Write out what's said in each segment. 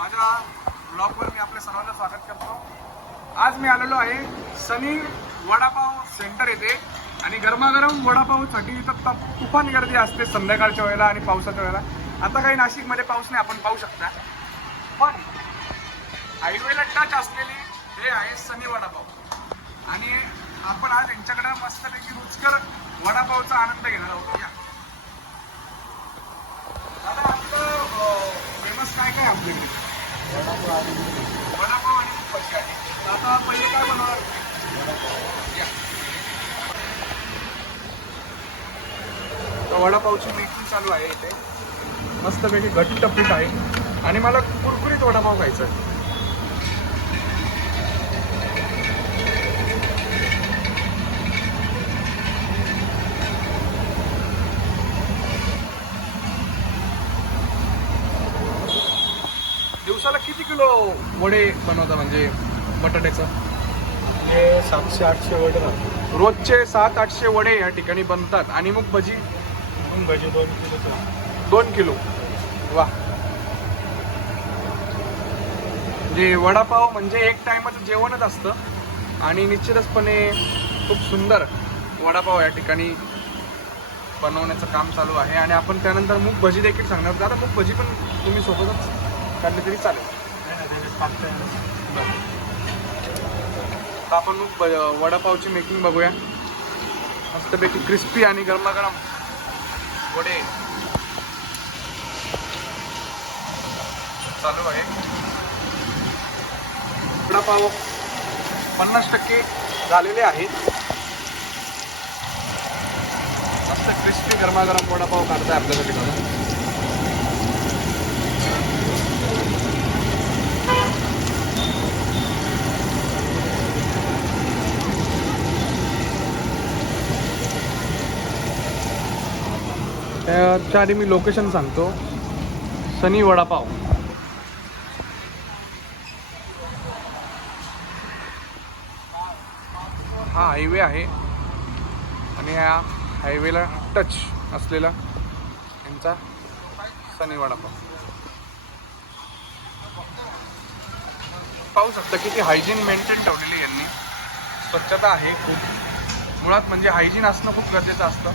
माझ्या ब्लॉगवर मी आपल्या सर्वांचं स्वागत करतो. आज मी आलेलो आहे सनी वडापाव सेंटर येथे आणि गरमागरम वडापावसाठी इथं तप- तुफान गर्दी असते संध्याकाळच्या वेळेला आणि पावसाच्या वेळेला. आता काही नाशिकमध्ये पाऊस नाही आपण पाहू शकता. पण हायवेला टच असलेली हे आहे सनी वडापाव. आणि आपण आज यांच्याकडे मस्तपैकी रुचकर वडापावचा आनंद घेणार आहोत. या. दादा आपलं हो, फेमस काय काय आपल्याकडे? वडापाव आणि भजी आता पहिले काय बनवणार वडापावची मेकिंग चालू आहे इथे. मस्तपैकी घट्ट पीठ आहे. आणि मला कुरकुरीत वडापाव खायचा आहे. दिवसाला किती किलो वडे बनवता म्हणजे बटाट्याचं? हे सातशे आठशे वडे रोजचे सात आठशे वडे या ठिकाणी बनतात. आणि मग भजी? दोन भजी दोन किलो दोन किलो. वा. म्हणजे वडापाव म्हणजे एक टायमाचं जेवणच असतं. आणि निश्चितचपणे खूप सुंदर वडापाव या ठिकाणी बनवण्याचं काम चालू आहे. आणि आपण त्यानंतर मूग भजी देखील सांगणार आता मूग भजी पण तुम्ही सोबतच काढले तरी चालेल. तर आपण मग ब- वडापावची मेकिंग बघूया. मस्तपैकी क्रिस्पी आणि गरमागरम वडे. चालू आहे. वडापाव पन्नास टक्के झालेले आहेत. मस्त क्रिस्पी गरमागरम वडापाव काढताय आपल्यासाठी काढून त्याच्या आधी मी लोकेशन सांगतो. सनी वडापाव. हा हायवे आहे. आणि या हायवेला टच असलेला यांचा सनी वडापाव. पाहू शकता किती हायजीन मेंटेन ठेवलेली यांनी. स्वच्छता आहे खूप. मुळात म्हणजे हायजीन असणं खूप गरजेचं असतं.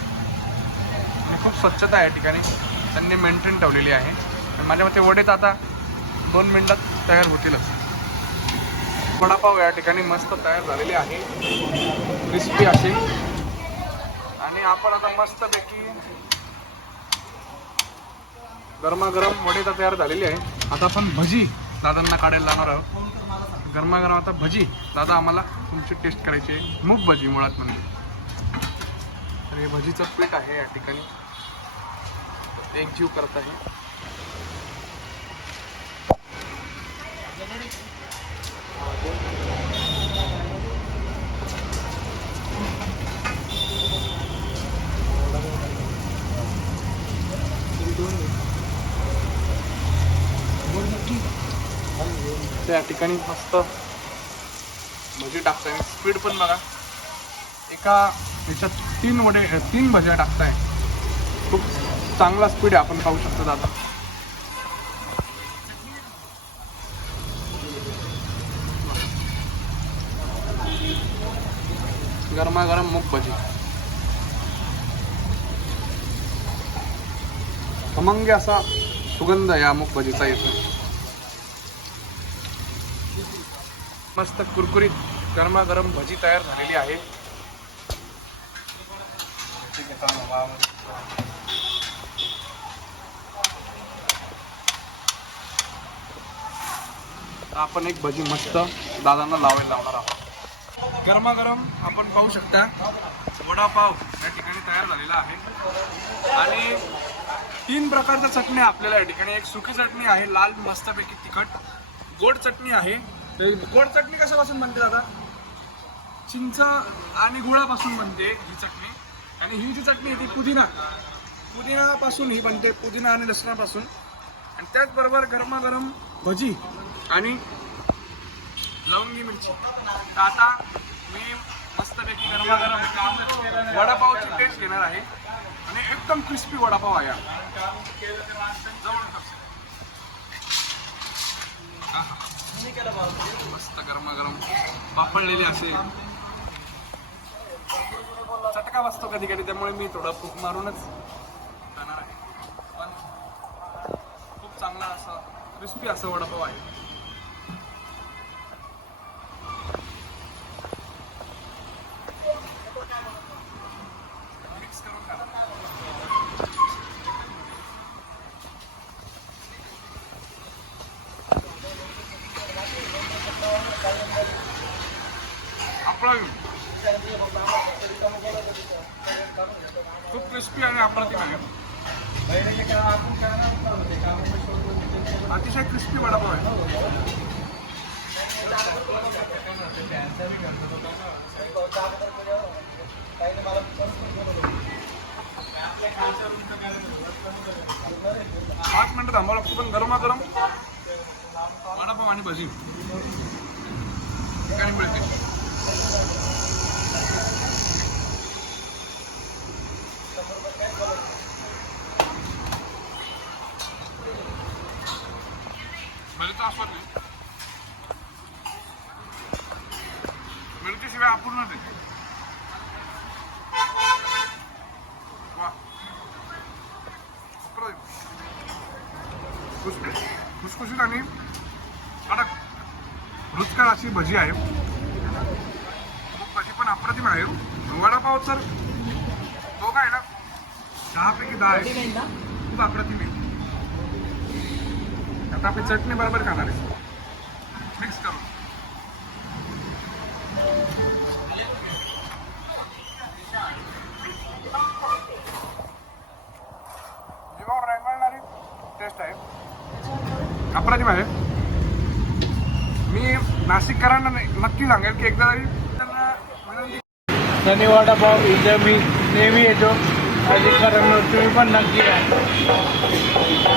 आणि खूप स्वच्छता या ठिकाणी त्यांनी मेंटेन ठेवलेली आहे. माझ्या मते वडेत आता दोन मिनटात तयार होतीलच. वडापाव या ठिकाणी मस्त तयार झालेले आहे. क्रिस्पी असे. आणि आपण आता मस्तपैकी गरमागरम वडे तर तयार झालेली आहे. आता आपण भजी दादांना काढायला जाणार आहोत. गरमागरम आता भजी. दादा आम्हाला तुमची टेस्ट करायची आहे. मूग भजी मुळात म्हणजे. तर हे भजीचं पीठ आहे या ठिकाणी. एकजीव करत आहे. त्या ठिकाणी मस्त भजी टाकताय. स्पीड पण बघा. एका याच्यात तीन वडे तीन भज्या टाकताय. खूप चांगला स्पीड आहे आपण पाहू शकतो दादा गरमागरम मूग भजी. खमंग असा सुगंध या मूग भजीचा येतो मस्त कुरकुरीत गरमागरम भजी तयार झालेली आहे. तर आपण एक भजी मस्त दादांना लावायला लावणार आहोत. गरमागरम आपण पाहू शकता वडापाव या ठिकाणी तयार झालेला आहे. आणि तीन प्रकारच्या चटण्या आपल्याला या ठिकाणी एक सुकी चटणी आहे लाल मस्तपैकी तिखट गोड चटणी आहे. तर गोड चटणी कशापासून बनते दादा? चिंच आणि गुळापासून बनते ही चटणी. आणि ही जी चटणी आहे ती पुदिना. पुदिनापासून ही बनते पुदिना आणि लसणापासून. आणि त्याचबरोबर गरमागरम भजी आणि लवंगी मिरची. तर आता मी मस्तपैकी गरमागरम वडापावची टेस्ट घेणार आहे. आणि एकदम क्रिस्पी वडापाव आहे जवळ मस्त गरमागरम पापडलेली असेल चटका वाचतो कधी कधी? त्यामुळे मी थोडं फूक मारूनच खाणार आहे. पण खूप चांगला असा क्रिस्पी असं वडापाव आहे. मिक्स करून आणि अप्रतिम आहे अतिशय क्रिस्पी वडापाव आहे. पाच मिनिटं थांबावं लागतं पण गरमा गरम वडापाव आणि भजी. ठिकाणी मिळते आस्वाद वा. अप्रतिम. खुसखुस खुसखुशीत आणि कडक. रुचकर अशी भजी आहे. भजी पण अप्रतिम आहे. वडापाव तर तो काय ना? दहापैकी दहा आहे. खूप अप्रतिम आहे. आता आपण चटणी बरोबर खाणार आहे. मिक्स करून. जीवावर रेंगाळणारी टेस्ट आहे अप्रतिम आहे मी नाशिककरांना नक्की सांगेल की एकदा तरी त्यांना भाऊ शनी इथे मी नेहमी येतो. नाशिककरांना तुम्ही पण नक्की आहे